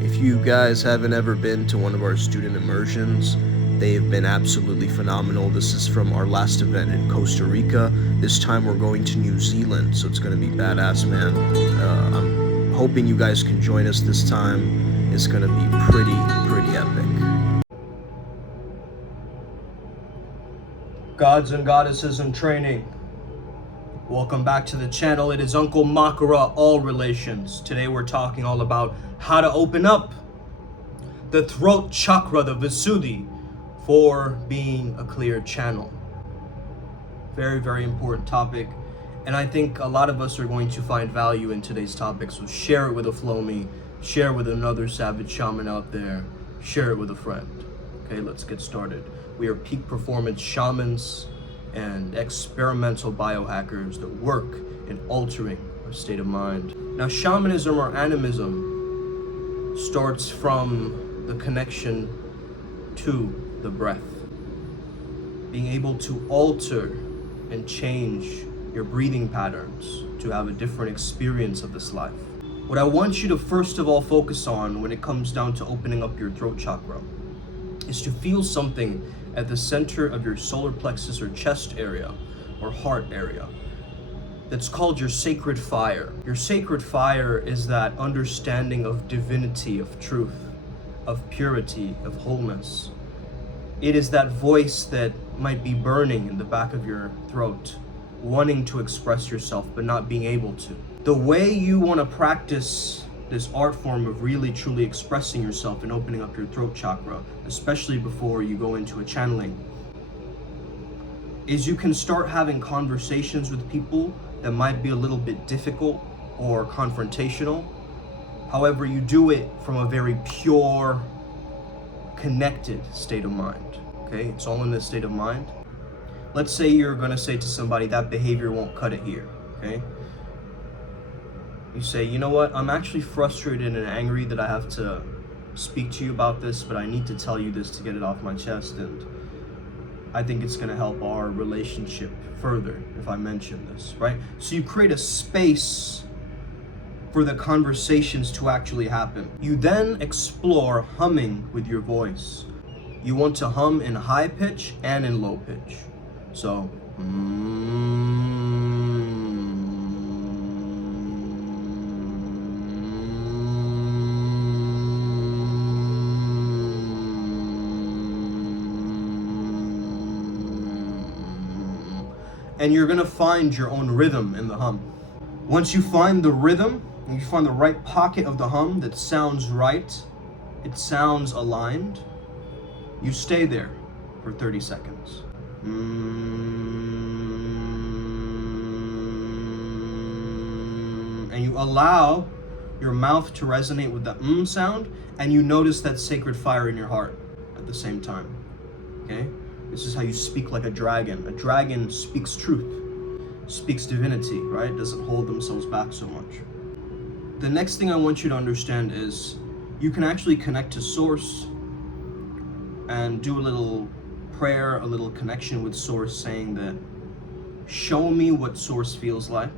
If you guys haven't ever been to one of our student immersions, they have been absolutely phenomenal. This is from our last event in Costa Rica. This time we're going to New Zealand, so it's going to be badass, man. I'm hoping you guys can join us this time. It's going to be pretty epic. Gods and goddesses in training, welcome back to the channel. It is Uncle Makara, all relations. Today we're talking all about how to open up the throat chakra, the Visuddhi, for being a clear channel. Very important topic, and I think a lot of us are going to find value in today's topic. So share it with a Flomi, share it with another savage shaman out there, share it with a friend. Okay, let's get started. We are peak performance shamans and experimental biohackers that work in altering our state of mind. Now, shamanism or animism starts from the connection to the breath. Being able to alter and change your breathing patterns to have a different experience of this life. What I want you to first of all focus on when it comes down to opening up your throat chakra is to feel something at the center of your solar plexus or chest area or heart area that's called your sacred fire. Your sacred fire is that understanding of divinity, of truth, of purity, of wholeness. It is that voice that might be burning in the back of your throat, wanting to express yourself but not being able to. The way you want to practice this art form of really truly expressing yourself and opening up your throat chakra, especially before you go into a channeling, is you can start having conversations with people that might be a little bit difficult or confrontational. However, you do it from a very pure, connected state of mind. Okay, it's all in this state of mind. Let's say you're gonna say to somebody, that behavior won't cut it here. Okay, you say, you know what, I'm actually frustrated and angry that I have to speak to you about this, but I need to tell you this to get it off my chest, and I think it's gonna help our relationship further if I mention this, right? So you create a space for the conversations to actually happen. You then explore humming with your voice. You want to hum in high pitch and in low pitch. So, and you're gonna find your own rhythm in the hum. Once you find the rhythm, and you find the right pocket of the hum that sounds right, it sounds aligned, you stay there for 30 seconds. And you allow your mouth to resonate with the sound, and you notice that sacred fire in your heart at the same time. Okay? This is how you speak like a dragon. A dragon speaks truth, speaks divinity, right? Doesn't hold themselves back so much. The next thing I want you to understand is you can actually connect to source and do a little prayer, a little connection with source, saying that, show me what source feels like.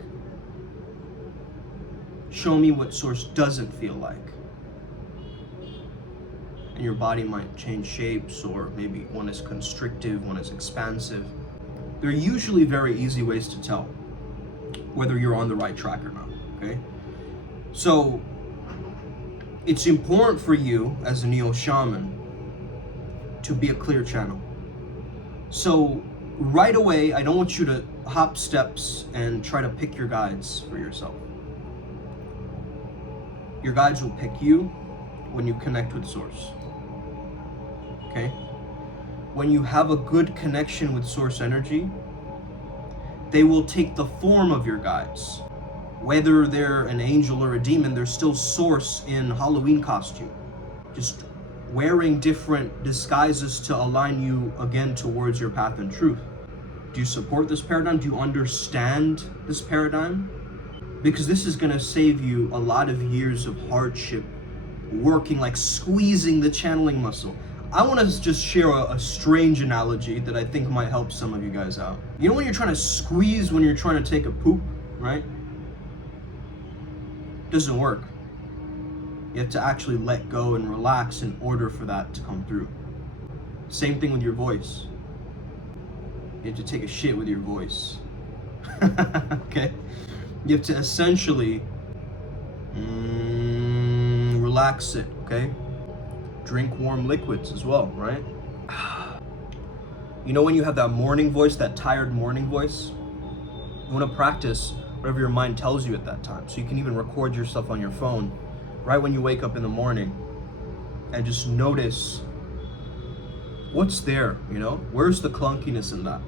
Show me what source doesn't feel like. And your body might change shapes, or maybe one is constrictive, one is expansive. They're usually very easy ways to tell whether you're on the right track or not, okay? So it's important for you as a neo-shaman to be a clear channel. So right away, I don't want you to hop steps and try to pick your guides for yourself. Your guides will pick you when you connect with source. Okay? When you have a good connection with source energy, they will take the form of your guides. Whether they're an angel or a demon, they're still source in Halloween costume, just wearing different disguises to align you again towards your path and truth. Do you support this paradigm? Do you understand this paradigm? Because this is going to save you a lot of years of hardship, working, like squeezing the channeling muscle. I want to just share a strange analogy that I think might help some of you guys out. You know when you're trying to squeeze when you're trying to take a poop? right? Doesn't work. You have to actually let go and relax in order for that to come through. Same thing with your voice. You have to take a shit with your voice. Okay? You have to essentially relax it, okay? Drink warm liquids as well, right? You know when you have that morning voice, that tired morning voice? You want to practice whatever your mind tells you at that time. So you can even record yourself on your phone right when you wake up in the morning and just notice what's there, you know? Where's the clunkiness in that?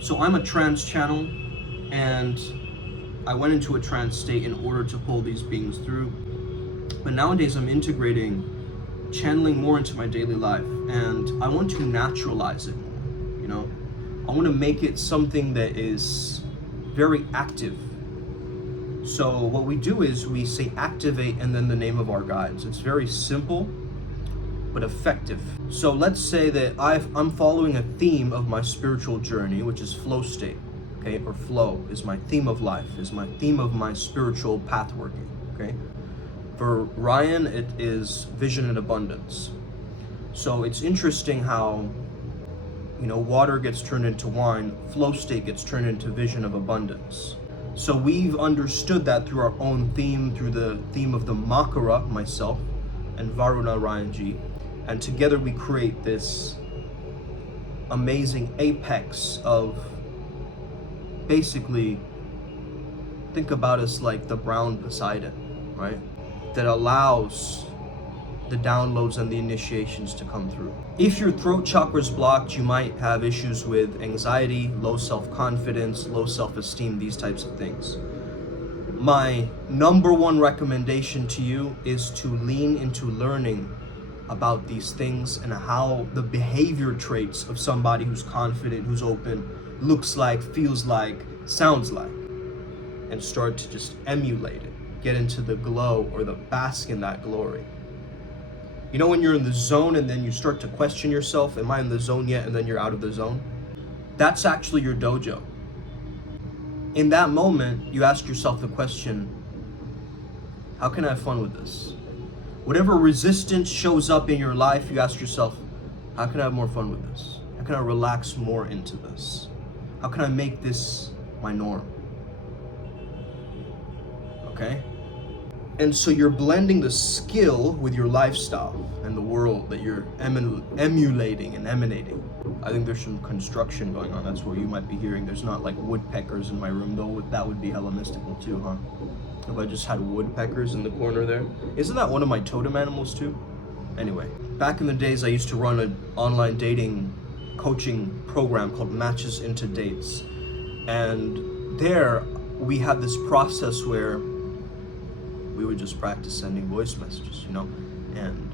So I'm a trance channel, and I went into a trance state in order to pull these beings through. But nowadays I'm integrating channeling more into my daily life, and I want to naturalize it more, you know? I want to make it something that is very active. So what we do is we say activate and then the name of our guides. It's very simple but effective. So let's say that I'm following a theme of my spiritual journey, which is flow state, okay? Or flow is my theme of life, is my theme of my spiritual path working, okay? For Ryan, it is vision and abundance. So it's interesting how, you know, water gets turned into wine, flow state gets turned into vision of abundance. So we've understood that through our own theme, through the theme of the Makara, myself, and Varuna Ryanji. And together we create this amazing apex of, basically, think about us like the brown beside it, right? That allows the downloads and the initiations to come through. If your throat chakra is blocked, you might have issues with anxiety, low self-confidence, low self-esteem, these types of things. My number one recommendation to you is to lean into learning about these things and how the behavior traits of somebody who's confident, who's open, looks like, feels like, sounds like, and start to just emulate it. Get into the glow or the bask in that glory. You know when you're in the zone and then you start to question yourself, am I in the zone yet? And then you're out of the zone? That's actually your dojo. In that moment, you ask yourself the question, how can I have fun with this? Whatever resistance shows up in your life, you ask yourself, how can I have more fun with this? How can I relax more into this? How can I make this my norm? Okay? And so you're blending the skill with your lifestyle and the world that you're emulating and emanating. I think there's some construction going on. That's what you might be hearing. There's not like woodpeckers in my room though. That would be hella mystical too, huh? If I just had woodpeckers in the corner there. Isn't that one of my totem animals too? Anyway, back in the days I used to run an online dating coaching program called Matches into Dates. And there we had this process where we would just practice sending voice messages, you know, and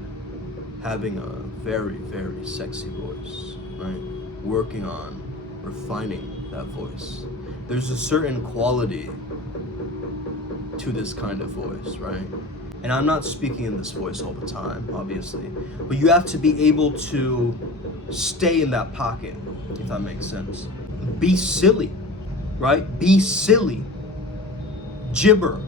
having a very, very sexy voice, right? Working on refining that voice. There's a certain quality to this kind of voice, right? And I'm not speaking in this voice all the time, obviously, but you have to be able to stay in that pocket, if that makes sense. Be silly, right? Be silly. Gibber.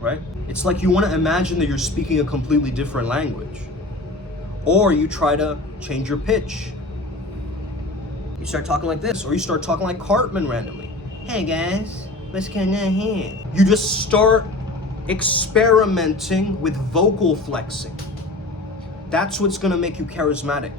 Right? It's like you want to imagine that you're speaking a completely different language. Or you try to change your pitch. You start talking like this, or you start talking like Cartman randomly. Hey guys, what's going on here? You just start experimenting with vocal flexing. That's what's going to make you charismatic.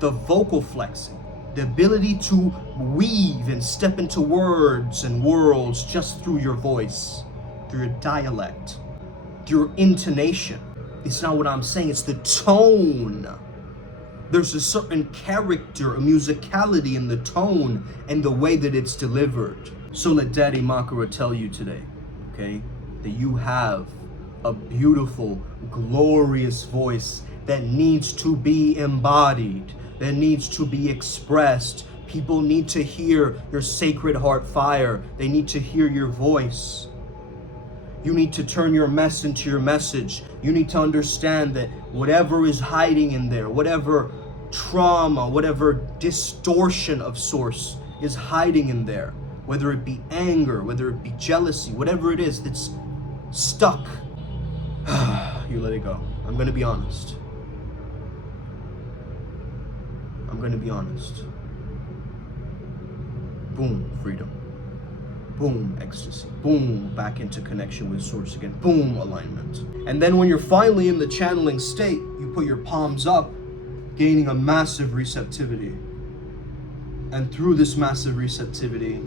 The vocal flexing. The ability to weave and step into words and worlds just through your voice, through your dialect, through your intonation. It's not what I'm saying, it's the tone. There's a certain character, a musicality in the tone and the way that it's delivered. So let Daddy Makara tell you today, okay, that you have a beautiful, glorious voice that needs to be embodied, that needs to be expressed. People need to hear your sacred heart fire. They need to hear your voice. You need to turn your mess into your message. You need to understand that whatever is hiding in there, whatever trauma, whatever distortion of source is hiding in there, whether it be anger, whether it be jealousy, whatever it is that's stuck, you let it go. I'm gonna be honest. I'm gonna be honest. Boom, freedom. Boom, ecstasy. Boom, back into connection with source again. Boom, alignment. And then when you're finally in the channeling state, you put your palms up, gaining a massive receptivity. And through this massive receptivity,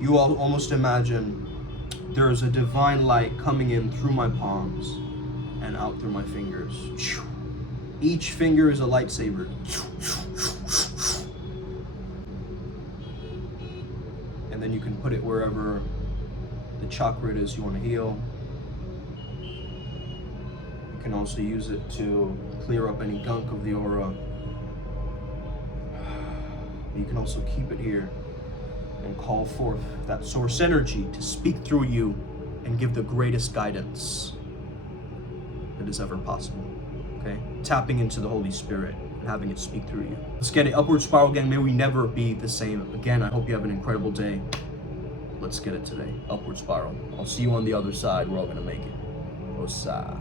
you all almost imagine there is a divine light coming in through my palms and out through my fingers. Each finger is a lightsaber. And then you can put it wherever the chakra it is you want to heal. You can also use it to clear up any gunk of the aura. You can also keep it here and call forth that source energy to speak through you and give the greatest guidance that is ever possible. Okay? Tapping into the Holy Spirit and having it speak through you. Let's get it. Upward spiral gang. May we never be the same again. I hope you have an incredible day. Let's get it today. Upward spiral. I'll see you on the other side. We're all gonna make it. Osa.